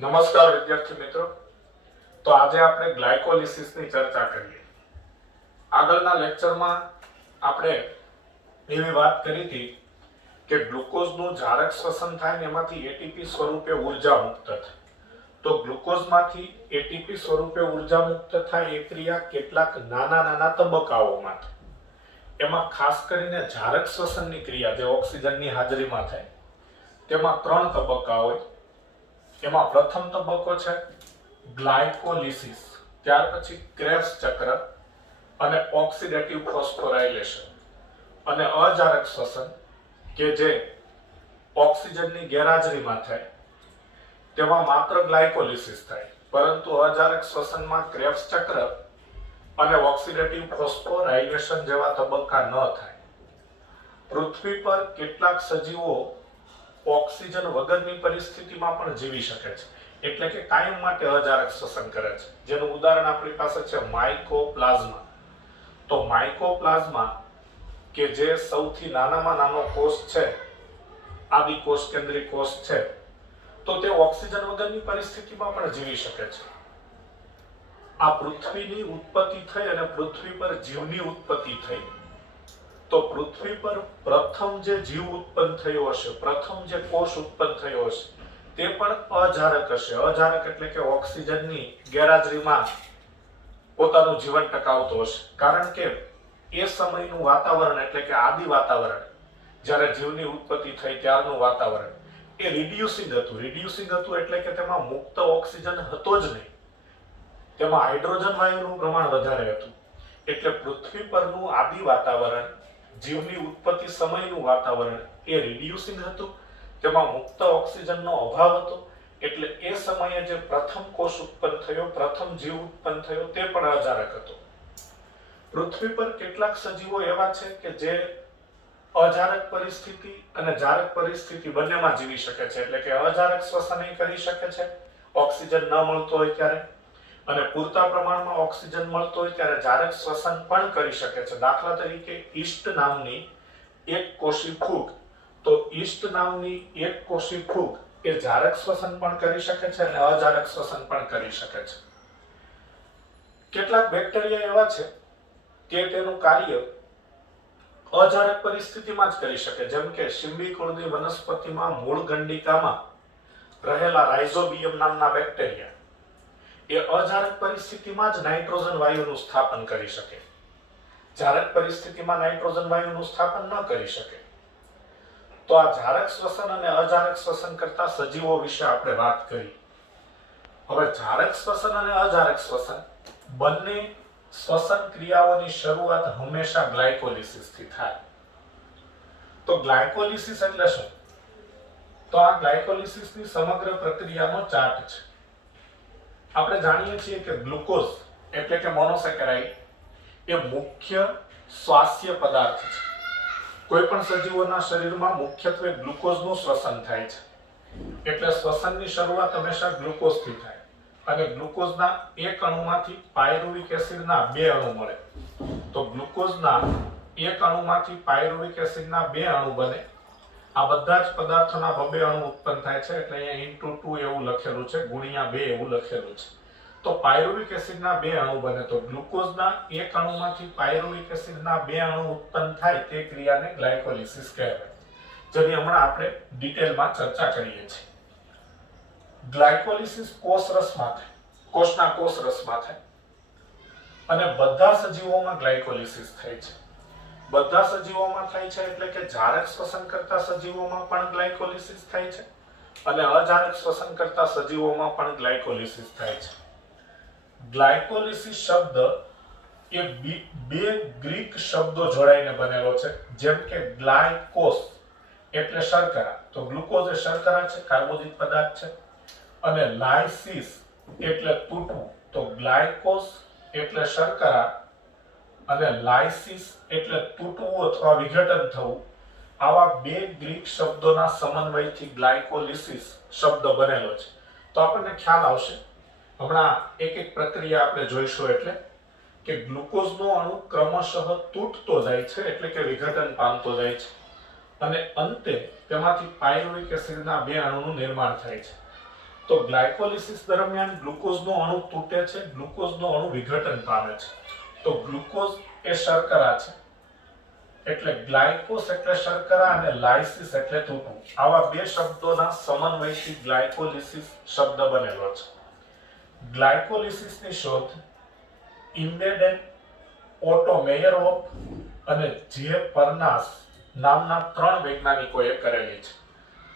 નમસ્કાર વિદ્યાર્થી મિત્રો। તો આજે આપણે ગ્લાયકોલિસિસની ચર્ચા કરીએ। આગળના લેક્ચરમાં આપણે એવી વાત કરી હતી કે ગ્લુકોઝનું જારક શ્વસન થાય ને એમાંથી એટીપી સ્વરૂપે ઊર્જા મુક્ત થાય। તો ગ્લુકોઝમાંથી એટીપી સ્વરૂપે ઊર્જા મુક્ત થાય એ ક્રિયા કેટલાક નાના તબક્કાઓમાં થાય। એમાં ખાસ કરીને જારક શ્વસનની ક્રિયા જે ઓક્સિજનની હાજરીમાં થાય તેમાં 3 તબક્કા હોય। એમાં પ્રથમ તબક્કો છે ગ્લાયકોલિસિસ, ત્યાર પછી ક્રેબ્સ ચક્ર અને ઓક્સિડેટિવ ફોસ્ફોરાયલેશન અને અજારક શ્વસન કે જે ઓક્સિજનની ગેરહાજરીમાં થાય તેમાં માત્ર ગ્લાયકોલિસિસ થાય, પરંતુ અજારક શ્વસનમાં ક્રેબ્સ ચક્ર અને ઓક્સિડેટિવ ફોસ્ફોરાયલેશન જેવા તબક્કા ન થાય। પૃથ્વી પર કેટલાક સજીવો ઓક્સિજન વગરની પરિસ્થિતિમાં પણ જીવી શકે છે, એટલે કે કાયમ માટે અજારક શ્વસન કરે છે। જેનું ઉદાહરણ આપણી પાસે છે માઇકોપ્લાઝ્મા। તો માઇકોપ્લાઝ્મા કે જે સૌથી નાનામાં નાનો કોષ છે, આદિકોષ કેન્દ્રીય કોષ છે, તો તે ઓક્સિજન વગરની પરિસ્થિતિમાં પણ જીવી શકે છે। આ પૃથ્વીની ઉત્પત્તિ થઈ અને પૃથ્વી પર જીવની ઉત્પત્તિ થઈ, તો પૃથ્વી પર પ્રથમ જે જીવ ઉત્પન્ન થયો હશે, પ્રથમ જે કોષ ઉત્પન્ન થયો હશે, તે પણ અજારક હશે। અજારક એટલે કે ઓક્સિજનની ગેરહાજરીમાં પોતાનું જીવન ટકાવતો હશે, કારણ કે એ સમયનું વાતાવરણ એટલે કે આદિ વાતાવરણ, જ્યારે જીવની ઉત્પત્તિ થઈ ત્યારનું વાતાવરણ એ રિડ્યુસિંગ હતું। રિડ્યુસિંગ હતું એટલે કે તેમાં મુક્ત ઓક્સિજન હતો જ નહીં, તેમાં હાઇડ્રોજન વાયુનું પ્રમાણ વધારે હતું। એટલે પૃથ્વી પરનું આદિ વાતાવરણ, જીવની ઉત્પત્તિ સમયનું વાતાવરણ એ રિડ્યુસિંગ હતું, તેમાં મુક્ત ઓક્સિજનનો અભાવ હતો। એટલે એ સમયે જે પ્રથમ કોષ ઉત્પન્ન થયો, પ્રથમ જીવ ઉત્પન્ન થયો, તે પણ અજારક હતો। પૃથ્વી પર કેટલાક સજીવો એવા છે કે જે અજારક પરિસ્થિતિ અને જારક પરિસ્થિતિ બંનેમાં જીવી શકે છે, એટલે કે અજારક શ્વસન કરી શકે છે ઓક્સિજન ન મળતો હોય ત્યારે, અને પૂરતા પ્રમાણમાં ઓક્સિજન મળતો હોય ત્યારે જારક શ્વસન પણ કરી શકે છે। દાખલા તરીકે ઈસ્ટ નામની એક કોષી ફૂગ, તો ઈસ્ટ નામની એક કોષી ફૂગ એ જારક શ્વસન પણ કરી શકે છે અને અજારક શ્વસન પણ કરી શકે છે। કેટલાક બેક્ટેરિયા એવા છે કે તેનું કાર્ય અજારક પરિસ્થિતિમાં જ કરી શકે, જેમ કે શીંબી કુળની વનસ્પતિમાં મૂળ ગંડિકામાં રહેલા રાઇઝોબિયમ નામના બેક્ટેરિયા એ અજારક પરિસ્થિતિમાં જ નાઇટ્રોજન વાયુનું સ્થાપન કરી શકે, જારક પરિસ્થિતિમાં નાઇટ્રોજન વાયુનું સ્થાપન ન કરી શકે। તો આ જારક શ્વસન અને અજારક શ્વસન કરતા સજીવો વિશે આપણે વાત કરી। હવે જારક શ્વસન અને અજારક શ્વસન બંને શ્વસન ક્રિયાઓની શરૂઆત હંમેશા ગ્લાયકોલિસિસથી થાય। તો ગ્લાયકોલિસિસ એટલે શું? તો આ ગ્લાયકોલિસિસની સમગ્ર પ્રક્રિયાનો ચાર્ટ છે। આપણે જાણીએ છીએ કે ગ્લુકોઝ એટલે કે મોનોસેકેરાઇડ એ મુખ્ય શ્વાસ્ય પદાર્થ છે। કોઈ પણ સજીવોના શરીરમાં મુખ્યત્વે ગ્લુકોઝનું શ્વસન થાય છે, એટલે શ્વસનની શરૂઆત હંમેશા ગ્લુકોઝથી થાય, અને ગ્લુકોઝના એક અણુમાંથી પાયરુવિક એસિડના 2 અણુ મળે। તો ગ્લુકોઝના એક અણુમાંથી પાયરુવિક એસિડના 2 અણુ બને। આ બધા જ પદાર્થોના 2 અણુ ઉત્પન્ન થાય છે, એટલે અહીંયા * 2 એવું લખેલું છે, × 2 એવું લખેલું છે। તો પાયરુવિક એસિડના 2 અણુ બને, તો ગ્લુકોઝના એક અણુમાંથી પાયરુવિક એસિડના 2 અણુ ઉત્પન્ન થાય તે ક્રિયાને ગ્લાયકોલિસિસ કહેવાય, જેની હમણાં આપણે ડિટેલમાં ચર્ચા કરીએ છીએ। ગ્લાયકોલિસિસ કોષરસમાં થાય, કોષના કોષરસમાં થાય, અને બધા સજીવોમાં ગ્લાયકોલિસિસ થાય છે। બધા સજીવોમાં થાય છે એટલે કે જારક શ્વસન કરતા સજીવોમાં પણ ગ્લાયકોલિસિસ થાય છે અને અજારક શ્વસન કરતા સજીવોમાં પણ ગ્લાયકોલિસિસ થાય છે। ગ્લાયકોલિસિસ શબ્દ એ 2 ગ્રીક શબ્દો જોડાઈને બનેલો છે, જેમ કે ગ્લાયકોસ એટલે શર્કરા, તો ગ્લુકોઝ એ શર્કરા છે, કાર્બોદિત પદાર્થ છે, અને લાયસિસ એટલે તૂટવું, તો ગ્લાયકોસ એટલે શર્કરા અને લાયસિસ એટલે તૂટવું અથવા વિઘટન થવું। આવા 2 ગ્રીક શબ્દોના સમન્વયથી ગ્લાયકોલિસિસ શબ્દ બનેલો છે। તો આપણને ખ્યાલ આવશે, હમણાં એક પ્રક્રિયા આપણે જોઈશું, એટલે કે ગ્લુકોઝનો અણુ ક્રમશઃ તૂટતો જાય છે, એટલે કે વિઘટન પામતો જાય છે, અને અંતે તેમાંથી પાયરુવિક એસિડના 2 અણુનું નિર્માણ થાય છે। તો ગ્લાયકોલિસિસ દરમિયાન ગ્લુકોઝનો અણુ તૂટે છે, ગ્લુકોઝનો અણુ વિઘટન પામે છે. તો ગ્લુકોઝ એ શર્કરા છે, એટલે ગ્લાયકોસ એટલે શર્કરા અને લાઇસિસ એટલે તૂટવું. આવા બે શબ્દોના સમન્વયથી ગ્લાયકોલિસિસ શબ્દ બનેલો છે. ગ્લાયકોલિસિસની શોધ ઇમ્બેડેન, ઓટો મેયરહોફ અને જે પરનાસ નામના 3 વૈજ્ઞાનિકોએ કરેલી છે.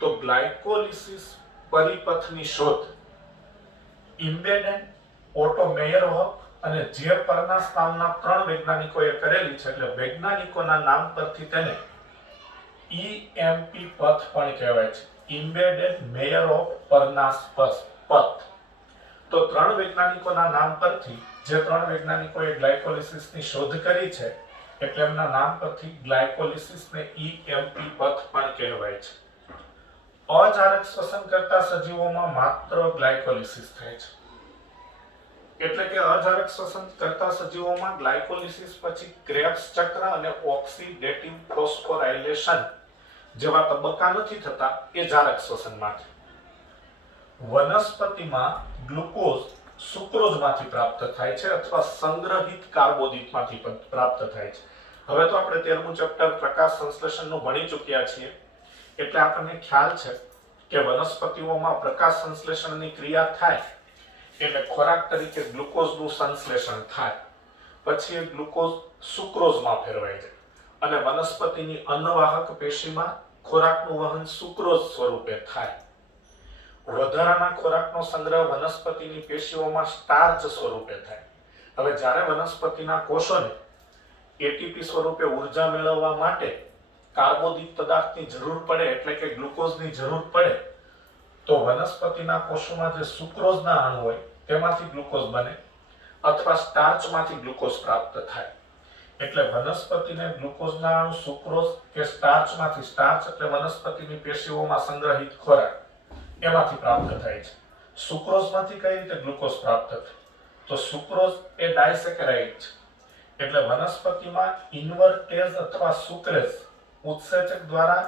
તો ગ્લાયકોલિસિસ પરિપથની શોધ ઇમ્બેડેન, ઓટો મેયરહોફ અને જે પરનાસ નામના 3 વૈજ્ઞાનિકોએ કરેલી છે. એટલે વૈજ્ઞાનિકોના નામ પરથી તેને EMP પથ પણ કહેવાય છે. ઇમ્બેડેન, મેયરહોફ, પરનાસ પથ. તો 3 વૈજ્ઞાનિકોના નામ પરથી, જે 3 વૈજ્ઞાનિકોએ ગ્લાયકોલિસિસની શોધ કરી છે, એટલે એમના નામ પરથી ગ્લાયકોલિસિસને EMP પથ પણ કહેવાય છે. અજારક શ્વસન કરતા સજીવોમાં માત્ર ગ્લાયકોલિસિસ થાય છે. એટલે કે અજારક શ્વસન કરતા સજીવોમાં ગ્લાયકોલિસિસ પછી ક્રેબ્સ ચક્ર અને ઓક્સિડેટિવ ફોસ્ફોરાયલેશન જેવા તબક્કા નથી થતા, એ જારક શ્વસનમાંથી. વનસ્પતિમાં ગ્લુકોઝ સુક્રોઝમાંથી પ્રાપ્ત થાય છે અથવા સંગ્રહિત કાર્બોદિતમાંથી પ્રાપ્ત થાય છે. હવે તો આપણે 13મું ચેપ્ટર પ્રકાશ સંશ્લેષણનું ભણી ચૂક્યા છીએ, એટલે આપણને ખ્યાલ છે કે વનસ્પતિઓમાં પ્રકાશ સંશ્લેષણની ક્રિયા થાય એટલે ખોરાક તરીકે ગ્લુકોઝનું સંશ્લેષણ થાય, પછી એ ગ્લુકોઝ સુક્રોઝમાં ફેરવાઈ જાય અને વનસ્પતિની અન્નવાહક પેશીમાં ખોરાકનું વહન સુક્રોઝ સ્વરૂપે થાય. વધારાના ખોરાકનો સંગ્રહ વનસ્પતિની પેશીઓમાં સ્ટાર્ચ સ્વરૂપે થાય. હવે જ્યારે વનસ્પતિના કોષોને એટીપી સ્વરૂપે ઉર્જા મેળવવા માટે કાર્બોદિત પદાર્થની જરૂર પડે, એટલે કે ગ્લુકોઝની જરૂર પડે, તો વનસ્પતિના કોષોમાં જે સુક્રોઝના અણુ હોય તેમાંથી ગ્લુકોઝ બને અથવા સ્ટાર્ચમાંથી ગ્લુકોઝ પ્રાપ્ત થાય. એટલે વનસ્પતિને ગ્લુકોઝના અણુ સુક્રોઝ કે સ્ટાર્ચમાંથી, સ્ટાર્ચ એટલે વનસ્પતિની પેશીઓમાં સંગ્રહિત ખોરાક, એમાંથી પ્રાપ્ત થાય છે. સુક્રોઝમાંથી કઈ રીતે ગ્લુકોઝ પ્રાપ્ત થાય? તો સુક્રોઝ એ ડાયસેકેરાઇડ છે, એટલે વનસ્પતિમાં ઇન્વર્ટેઝ અથવા સુક્રેઝ ઉત્સેચક દ્વારા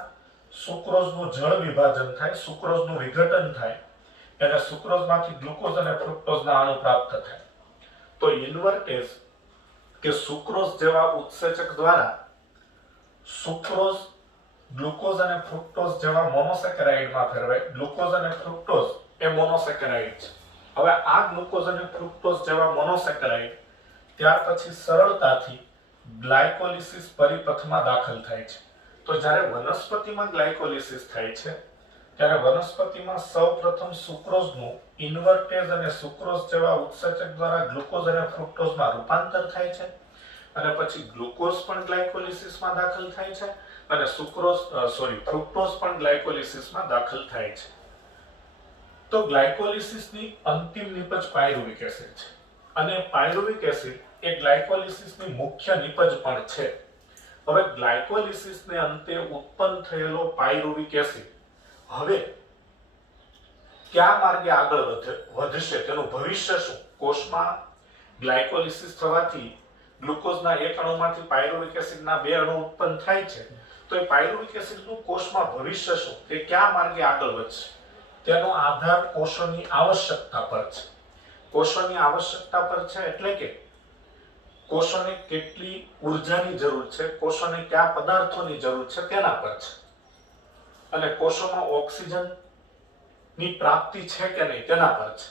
સુક્રોઝનું જળ વિભાજન થાય, સુક્રોઝનું વિઘટન થાય, એટલે સુક્રોઝમાંથી ગ્લુકોઝ અને ફ્રુક્ટોઝના અણુ પ્રાપ્ત થાય. તો ઇન્વર્ટેઝ કે સુક્રોઝ જેવા ઉત્સેચક દ્વારા સુક્રોઝ ગ્લુકોઝ અને ફ્રુક્ટોઝ જેવા મોનોસેકેરાઇડમાં ફેરવાય. ગ્લુકોઝ અને ફ્રુક્ટોઝ એ મોનોસેકેરાઇડ છે. હવે આ ગ્લુકોઝ અને ફ્રુક્ટોઝ જેવા મોનોસેકેરાઇડ ત્યાર પછી સરળતાથી ગ્લાયકોલિસિસ પરિપથમાં દાખલ થાય છે. તો જ્યારે વનસ્પતિમાં ગ્લાયકોલિસિસ થાય છે, ત્યારે વનસ્પતિમાં સૌપ્રથમ સુક્રોઝનું ઇન્વર્ટેઝ અને સુક્રોઝ જેવા ઉત્સેચક દ્વારા ગ્લુકોઝ અને ફ્રુક્ટોઝમાં રૂપાંતર થાય છે, અને પછી ગ્લુકોઝ પણ ગ્લાયકોલિસિસમાં દાખલ થાય છે અને ફ્રુક્ટોઝ પણ ગ્લાયકોલિસિસમાં દાખલ થાય છે. તો ગ્લાયકોલિસિસની અંતિમ નિપજ પાયરુવિક એસિડ છે, અને પાયરુવિક એસિડ એ ગ્લાયકોલિસિસની મુખ્ય નિપજ પણ છે. હવે ગ્લાયકોલિસિસને અંતે ઉત્પન્ન થયેલો પાયરુવિક એસિડ હવે કયા માર્ગે આગળ વધશે, તેનું ભવિષ્ય શું? કોષમાં ગ્લાયકોલિસિસ થવાથી ગ્લુકોઝના એક અણુમાંથી પાયરુવિક એસિડના 2 અણુ ઉત્પન્ન થાય છે, તો એ પાયરુવિક એસિડનું કોષમાં ભવિષ્ય શું, તે કયા માર્ગે આગળ વધશે, તેનો આધાર કોષોની આવશ્યકતા પર છે. કોષોની આવશ્યકતા પર છે એટલે કે કોષોને કેટલી ઉર્જાની જરૂર છે, કોષોને કયા પદાર્થોની જરૂર છે તેના પર છે, અને કોષોમાં ઓક્સિજનની પ્રાપ્તિ છે કે નહીં તેના પર છે.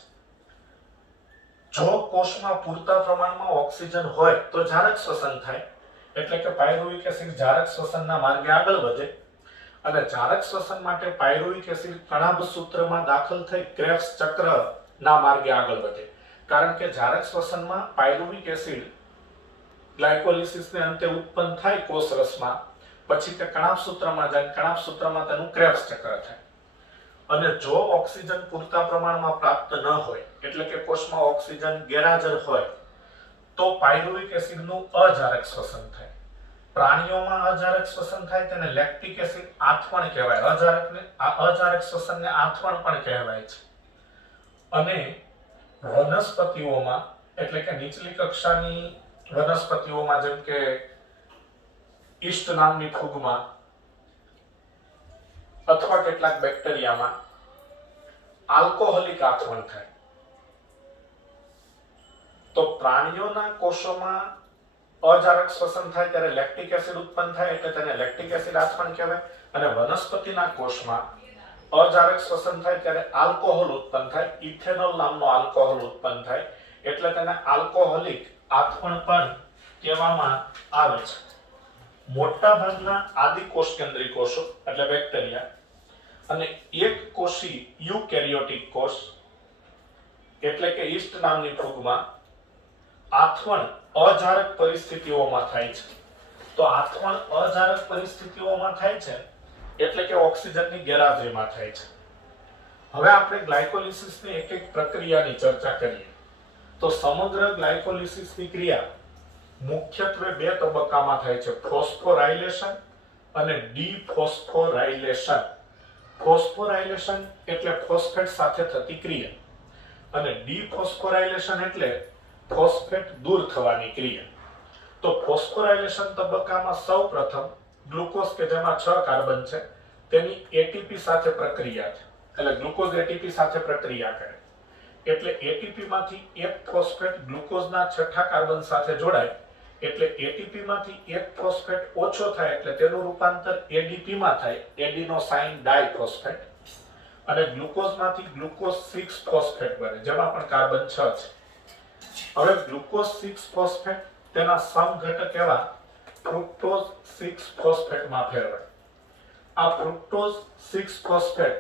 જો કોષમાં પૂરતા પ્રમાણમાં ઓક્સિજન હોય તો જારક શ્વસન થાય, એટલે કે પાયરુવિક એસિડ જારક શ્વસનના માર્ગે આગળ વધે, અને જારક શ્વસન માટે પાયરુવિક એસિડ કણાભ સૂત્રમાં દાખલ થઈ ક્રેબ્સ ચક્રના માર્ગે આગળ વધે, કારણ કે જારક શ્વસનમાં પાયરુવિક એસિડ ગ્લાયકોલિસિસને અંતે ઉત્પન્ન થાય કોષરસમાં, પછી તે કણાભ સૂત્રમાં જાય, કણાભ સૂત્રમાં તેનું ક્રેબ્સ ચક્ર થાય. અને જો ઓક્સિજન પૂરતા પ્રમાણમાં પ્રાપ્ત ન હોય, એટલે કે કોષમાં ઓક્સિજન ગેરહાજર હોય, તો પાયરુવિક એસિડનું અજારક શ્વસન થાય. પ્રાણીઓમાં અજારક શ્વસન થાય તેને લેક્ટિક એસિડ આથવણ કહેવાય. અજારક શ્વસનને આથવણ પણ કહેવાય છે. અને વનસ્પતિઓમાં, એટલે કે નીચલી કક્ષાની વનસ્પતિઓમાં, જેમ કે ઈસ્ટ નામની ફૂગમાં અથવા કેટલાક બેક્ટેરિયામાં આલ્કોહોલિક આથવણ થાય. તો પ્રાણીઓના કોષોમાં અજારક શ્વસન થાય ત્યારે લેક્ટિક એસિડ ઉત્પન્ન થાય એટલે તેને લેક્ટિક એસિડ આથવણ કહેવાય, અને વનસ્પતિના કોષમાં અજારક શ્વસન થાય ત્યારે આલ્કોહોલ ઉત્પન્ન થાય, ઇથેનોલ નામનો આલ્કોહોલ ઉત્પન્ન થાય એટલે તેને આલ્કોહોલિક આથવણ પણ કહેવામાં આવે છે. મોટા ભાગના આદિકોષ કેન્દ્રી કોષો એટલે બેક્ટેરિયા અને એક કોષી યુકેરિયોટિક કોષ એટલે કે યીસ્ટ નામની ફૂગમાં આથવણ અજારક પરિસ્થિતિઓમાં થાય છે. તો આથવણ અજારક પરિસ્થિતિઓમાં થાય છે એટલે કે ઓક્સિજનની ગેરહાજરીમાં થાય છે. હવે આપણે ગ્લાયકોલિસિસની એક એક પ્રક્રિયાની ચર્ચા કરીએ. તો સમગ્ર ગ્લાયકોલિસિસની ક્રિયા મુખ્યત્વે બે તબક્કામાં થાય છે, ફોસ્ફોરાયલેશન અને ડીફોસ્ફોરાયલેશન. ફોસ્ફોરાયલેશન એટલે ફોસ્ફેટ સાથે થતી ક્રિયા અને ડીફોસ્ફોરાયલેશન એટલે ફોસ્ફેટ દૂર થવાની ક્રિયા. તો ફોસ્ફોરાયલેશન તબક્કામાં સૌપ્રથમ ગ્લુકોઝ કે જેમાં 6 કાર્બન છે તેની એટીપી સાથે પ્રક્રિયા છે, એટલે ગ્લુકોઝ એટીપી સાથે પ્રક્રિયા કરે એટલે એટીપી માંથી એક ફોસ્ફેટ ગ્લુકોઝના છઠ્ઠા કાર્બન સાથે જોડાય એટલે એટીપી માંથી એક ફોસ્ફેટ ઓછો થાય એટલે તેનું રૂપાંતર એડીપી માં થાય, એડી નો સાઇન ડાયફોસ્ફેટ, અને ગ્લુકોઝમાંથી ગ્લુકોઝ 6 ફોસ્ફેટ બને જેમાં પણ કાર્બન 6 છે. હવે ગ્લુકોઝ 6 ફોસ્ફેટ તેના સમઘટક એવા ફ્રુક્ટોઝ 6 ફોસ્ફેટમાં ફેરવાય. આ ફ્રુક્ટોઝ 6 ફોસ્ફેટ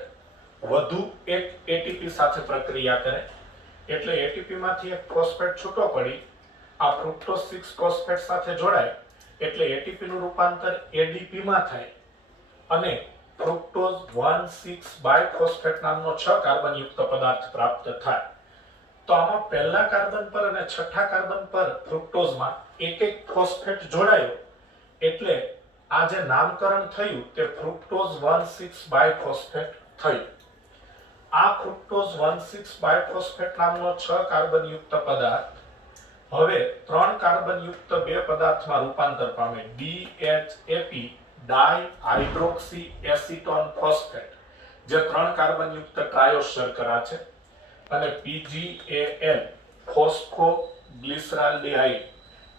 વધુ એક એટીપી સાથે પ્રક્રિયા કરે એટલે એટીપી માંથી એક ફોસ્ફેટ છૂટો પડી આ ફ્રુક્ટોઝ 6 ફોસ્ફેટ સાથે જોડાય એટલે એટીપી નું રૂપાંતર એડીપી માં થાય અને ફ્રુક્ટોઝ 1,6 બાયફોસ્ફેટ નામનો 6 કાર્બન યુક્ત પદાર્થ પ્રાપ્ત થાય. તો આમાં પહેલા કાર્બન પર અને છઠ્ઠા કાર્બન પર ફ્રુક્ટોઝમાં એક એક ફોસ્ફેટ જોડાયો એટલે આ જે નામકરણ થયું તે ફ્રુક્ટોઝ 1,6 બાયફોસ્ફેટ થયું. આ ફ્રુક્ટોઝ 1,6 બાયફોસ્ફેટ નામનો 6 કાર્બન યુક્ત પદાર્થ હવે 3 કાર્બન યુક્ત બે પદાર્થમાં રૂપાંતર પામે, DHAP ડાયહાઇડ્રોક્સી એસિટોન ફોસ્ફેટ જે 3 કાર્બન યુક્ત ટ્રાયોસ શર્કરા છે, અને PGAL ફોસ્ફોગ્લિસરાલ્ડિહાઇડ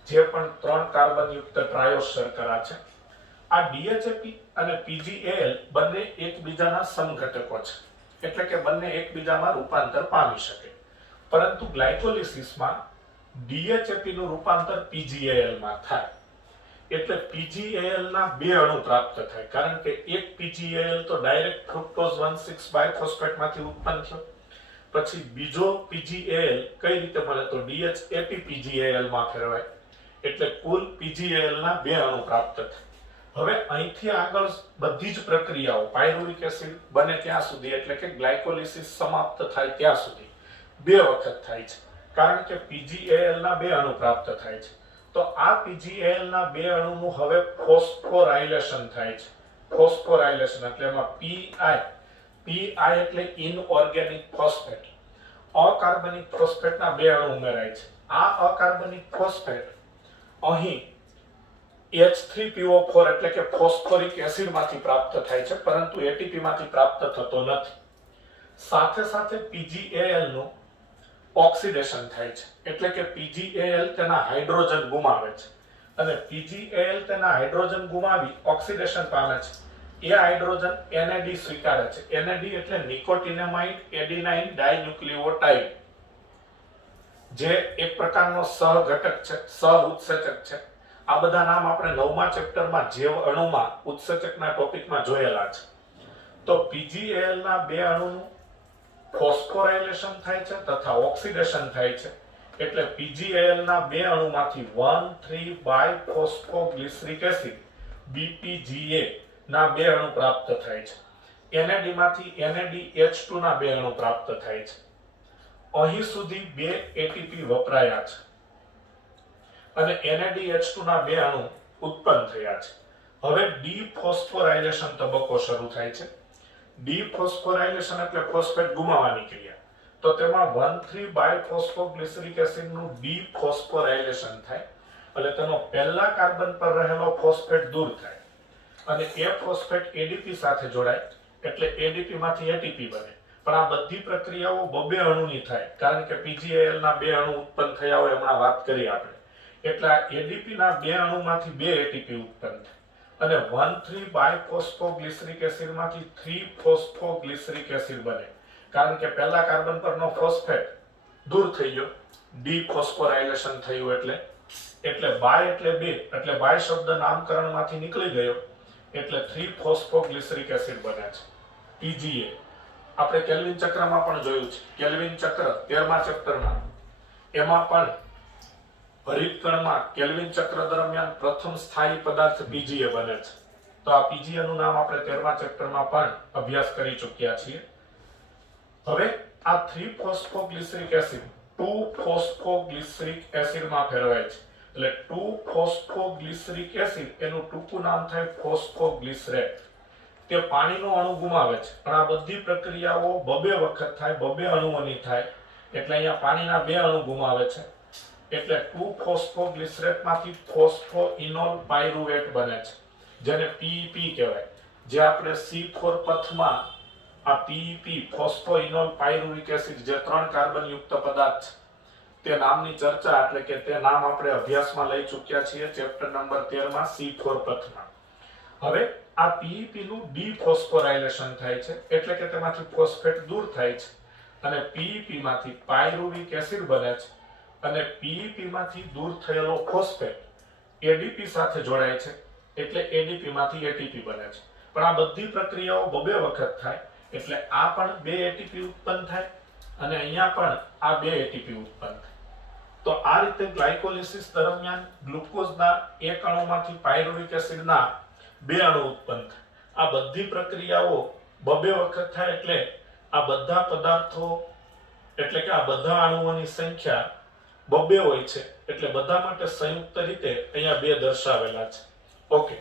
જે પણ 3 કાર્બન યુક્ત ટ્રાયોસ શર્કરા છે. આ DHAP અને PGAL બંને એકબીજાના સમઘટકો છે એટલે કે બંને એકબીજામાં રૂપાંતર પામી શકે, પરંતુ ગ્લાયકોલિસિસમાં DHAP નું રૂપાંતર PGAL માં થાય એટલે PGAL ના બે અણુ પ્રાપ્ત થાય, કારણ કે એક PGAL તો ડાયરેક્ટ ફ્રુક્ટોઝ 1,6 બાયફોસ્ફેટ માંથી ઉત્પન્ન થયો, પછી બીજો PGAL કઈ રીતે મળે તો DHAP PGAL માં ફેરવાય એટલે કુલ PGAL ના બે અણુ પ્રાપ્ત થાય. હવે અહીંથી આગળ બધી જ પ્રક્રિયાઓ પાયરુવિક એસિડ બને ત્યાં સુધી એટલે કે ગ્લાયકોલિસિસ સમાપ્ત થાય ત્યાં સુધી બે વખત થાય છે, કારણ કે PGAL ના બે અણુ પ્રાપ્ત થાય છે. તો આ PGAL ના બે અણુનું હવે ફોસ્ફોરાયલેશન થાય છે. ફોસ્ફોરાયલેશન એટલે એમાં PI એટલે ઇનઓર્ગેનિક ફોસ્ફેટ, અકાર્બનિક ફોસ્ફેટના બે અણુ ઉમેરાય છે. આ અકાર્બનિક ફોસ્ફેટ અહીં H3PO4 એટલે કે ફોસ્ફોરિક એસિડ માંથી પ્રાપ્ત થાય છે, પરંતુ એટીપી માંથી પ્રાપ્ત થતો નથી. સાથે સાથે PGAL નું ઓક્સિડેશન થાય છે એટલે કે PGAL તેના હાઇડ્રોજન ગુમાવે છે અને PGAL તેના હાઇડ્રોજન ગુમાવી ઓક્સિડેશન પામે છે. એ હાઇડ્રોજન NAD સ્વીકારે છે. NAD એટલે નિકોટિનેમાઇડ એડિનાઇન ડાઇન્યુક્લિઓટાઇડ જે એક પ્રકારનો સહઘટક છે, સહઉત્સેચક છે. આ બધા નામ આપણે 9મા ચેપ્ટરમાં જૈવ અણુમાં ઉત્સેચકના ટોપિકમાં જોયેલા છે. તો PGAL ના બે અણુનું ફોસ્ફોરાયલેશન થાય છે તથા ઓક્સિડેશન થાય છે એટલે PGAL ના બે અણુમાંથી 1,3 બાયફોસ્ફોગ્લિસરિક એસિડ BPGA ના બે અણુ પ્રાપ્ત થાય છે. NAD માંથી NADH2 ના બે અણુ પ્રાપ્ત થાય છે. અહીં સુધી બે ATP વપરાયા છે અને NADH2 ના બે અણુ ઉત્પન્ન થયા છે. હવે ડીફોસ્ફોરાયલેશન તબક્કો શરૂ થાય છે. ડીફોસ્ફોરાયલેશન એટલે ફોસ્ફેટ ગુમાવવાની ક્રિયા. તો તેમાં 1,3 બાયફોસ્ફોગ્લિસરિક એસિડ નું ડીફોસ્ફોરાયલેશન થાય એટલે તેનો પહેલા કાર્બન પર રહેલો ફોસ્ફેટ દૂર થાય અને એ ફોસ્ફેટ ADP સાથે જોડાય એટલે ADP માંથી ATP બને પણ આ બધી પ્રક્રિયાઓ બબે અણુની થાય, કારણ કે PgAl ના 2 અણુ ઉત્પન્ન થયા હોય, હમણાં વાત કરી આપણે. એટલે આ ADP ના 2 અણુમાંથી 2 ATP ઉત્પન્ન થાય અને 1,3 બાયફોસ્ફોગ્લિસરિક એસિડ માંથી 3 ફોસ્ફોગ્લિસરિક એસિડ બને, કારણ કે પહેલા કાર્બન પરનો ફોસ્ફેટ દૂર થઈ ગયો, ડીફોસ્ફોરાઇલેશન થયું, એટલે બાય એટલે 2, એટલે બાય શબ્દ નામકરણમાંથી નીકળી ગયો, એટલે 3 ફોસ્ફોગ્લિસરિક એસિડ બને છે, PGA. આપણે કેલ્વિન ચક્રમાં પણ જોયું છે. કેલ્વિન ચક્ર 13મા ચેપ્ટરમાં, એમાં પણ હરિતકણમાં કેલ્વિન ચક્ર દરમિયાન પ્રથમ સ્થાયી પદાર્થ PGA બને છે. તો આ PGA નું નામ આપણે 13મા ચેપ્ટરમાં પણ અભ્યાસ કરી ચૂક્યા છીએ. હવે આ 3 ફોસ્ફોગ્લિસરિક એસિડ 2 ફોસ્ફોગ્લિસરિક એસિડમાં ફેરવાય છે, એટલે 2 ફોસ્ફોગ્લિસરિક એસિડ એનું ટૂંકું નામ થાય ફોસ્ફોગ્લિસરેટ. તે પાણીનો અણુ ગુમાવે છે, પણ આ બધી પ્રક્રિયાઓ બબે વખત થાય, બબે અણુઓની થાય, એટલે અહીંયા પાણીના 2 અણુ ગુમાવે છે, એટલે 2 ફોસ્ફોગ્લિસરેટમાંથી ફોસ્ફોઇનોલ પાયરુવેટ બને છે, જેને PEP કહેવાય. જે આપણે C4 પથમાં આ PEP ફોસ્ફોઇનોલ પાયરુવિક એસિડ જે 3 કાર્બન યુક્ત પદાર્થ છે, તે નામની ચર્ચા, એટલે કે તે નામ આપણે અભ્યાસમાં લઈ ચૂક્યા છીએ ચેપ્ટર નંબર 13 માં C4 પથમાં. હવે આ PEP નું ડીફોસ્ફોરાઇલેશન થાય છે, એટલે કે તેમાંથી ફોસ્ફેટ દૂર થાય છે અને PEP માંથી પાયરુવિક એસિડ બને છે, અને PEP માંથી દૂર થયેલો ફોસ્ફેટ ADP સાથે જોડાય છે, એટલે ADP માંથી ATP બને છે. પણ આ બધી પ્રક્રિયાઓ બબે વખત થાય, એટલે આ પણ 2 ATP ઉત્પન્ન થાય અને અહીંયા પણ આ 2 ATP ઉત્પન્ન થાય. તો આ રીતે ગ્લાયકોલિસિસ દરમિયાન ગ્લુકોઝના એક અણુમાંથી પાયરુવિક એસિડના 2 અણુ ઉત્પન્ન થાય. આ બધી પ્રક્રિયાઓ બબે વખત થાય, એટલે આ બધા પદાર્થો, એટલે કે આ બધા અણુઓની સંખ્યા બબે હોય છે, એટલે બધા માટે સંયુક્ત રીતે અહીંયા 2 દર્શાવેલા છે. ઓકે,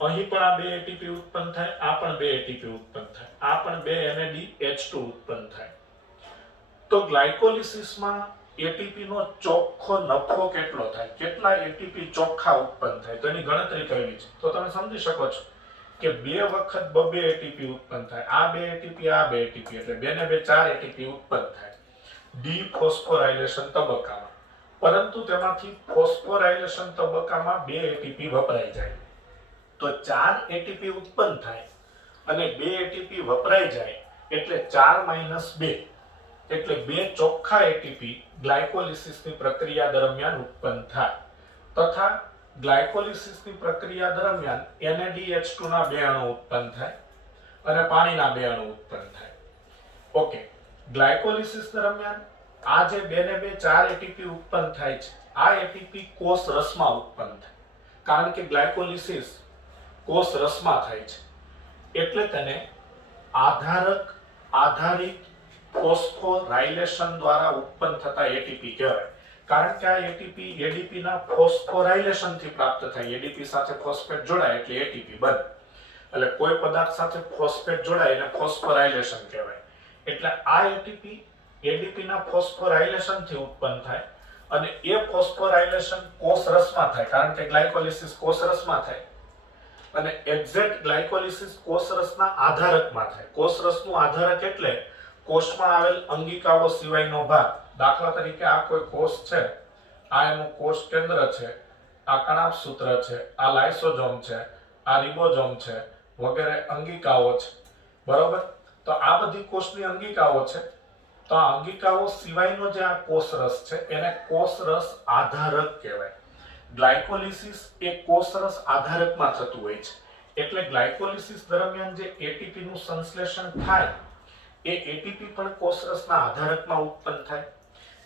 અહીં પણ આ 2 ATP ઉત્પન્ન થાય, આ પણ 2 ATP ઉત્પન્ન થાય, આ પણ 2 NADH2 ઉત્પન્ન થાય. તો ગ્લાયકોલિસિસમાં ATP નો ચોખ્ખો નફો કેટલો થાય, કેટલા ATP ચોખ્ખા ઉત્પન્ન થાય, તો એની ગણતરી કરવી છે. તો તમે સમજી શકો છો કે 2 વખત બબે ATP ઉત્પન્ન થાય, આ 2 ATP, આ 2 ATP, એટલે 2 ને 2 4 ATP ઉત્પન્ન થાય ડીફોસ્ફોરાઇલેશન તબક્કામાં. પરંતુ તેમાંથી ફોસ્ફોરાઇલેશન તબક્કામાં 2 ATP વપરાઈ જાય, તો 4 ATP ઉત્પન્ન થાય અને 2 ATP વપરાઈ જાય, એટલે 4 - 2, એટલે 2 ચોખ્ખા ATP ગ્લાયકોલિસિસની પ્રક્રિયા દરમિયાન ઉત્પન્ન થાય. તથા ગ્લાયકોલિસિસની પ્રક્રિયા દરમિયાન NADH2 ના 2 અણુ ઉત્પન્ન થાય અને પાણીના 2 અણુ ઉત્પન્ન થાય. ઓકે, ગ્લાયકોલિસિસ દરમિયાન આ જે 2 ને 2 4 ATP ઉત્પન્ન થાય છે, આ ATP કોષ રસમાં ઉત્પન્ન થાય, કારણ કે ગ્લાયકોલિસિસ કોષ રસમાં થાય છે, એટલે તેને આધારિત ફોસ્ફોરાઇલેશન દ્વારા ઉત્પન્ન થતા ATP કહેવાય. કારણ કે આ ATP ADP ના ફોસ્ફોરાઇલેશન થી પ્રાપ્ત થાય. ADP સાથે ફોસ્ફેટ જોડાય એટલે ATP બને. એટલે કોઈ પદાર્થ સાથે ફોસ્ફેટ જોડાય એને ફોસ્ફોરાઇલેશન કહેવાય. એટલે આ ATP ADP ના ફોસ્ફોરાઇલેશન થી ઉત્પન્ન થાય અને એ ફોસ્ફોરાઇલેશન કોષ રસમાં થાય, કારણ કે ગ્લાયકોલિસિસ કોષ રસમાં થાય, અને એક્ઝેક્ટ ગ્લાયકોલિસિસ કોષ રસના આધારકમાં થાય. કોષ રસનું આધારક એટલે કોષમાં આવેલ અંગિકાઓ સિવાયનો ભાગ. દાખલા તરીકે આ કોઈ કોષ છે, આ એનું કોષ કેન્દ્ર છે, આ કણાભસૂત્ર છે, આ લાઇસોસોમ છે, આ રિબોસોમ છે, વગેરે અંગિકાઓ છે, બરોબર. તો આ બધી કોષની અંગિકાઓ છે. તો આ અંગિકાઓ સિવાયનો જે આ કોષ રસ છે એને કોષ રસ આધારક કહેવાય. ગ્લાયકોલિસિસ એ કોષ રસ આધારકમાં થતું હોય છે. એટલે ગ્લાયકોલિસિસ દરમિયાન જે ATP નું સંશ્લેષણ થાય એ ATP પણ કોષ રસના આધારકમાં ઉત્પન્ન થાય.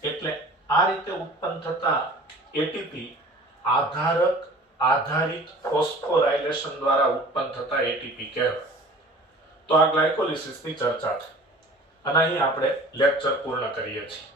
એટલે આ રીતે ઉત્પન્ન થતા ATP આધારિત ફોસ્ફોરાઇલેશન દ્વારા ઉત્પન્ન થતા ATP કહેવાય. તો આ ગ્લાયકોલિસિસની ચર્ચા છે અને અહીં આપણે લેક્ચર પૂર્ણ કરીએ છીએ.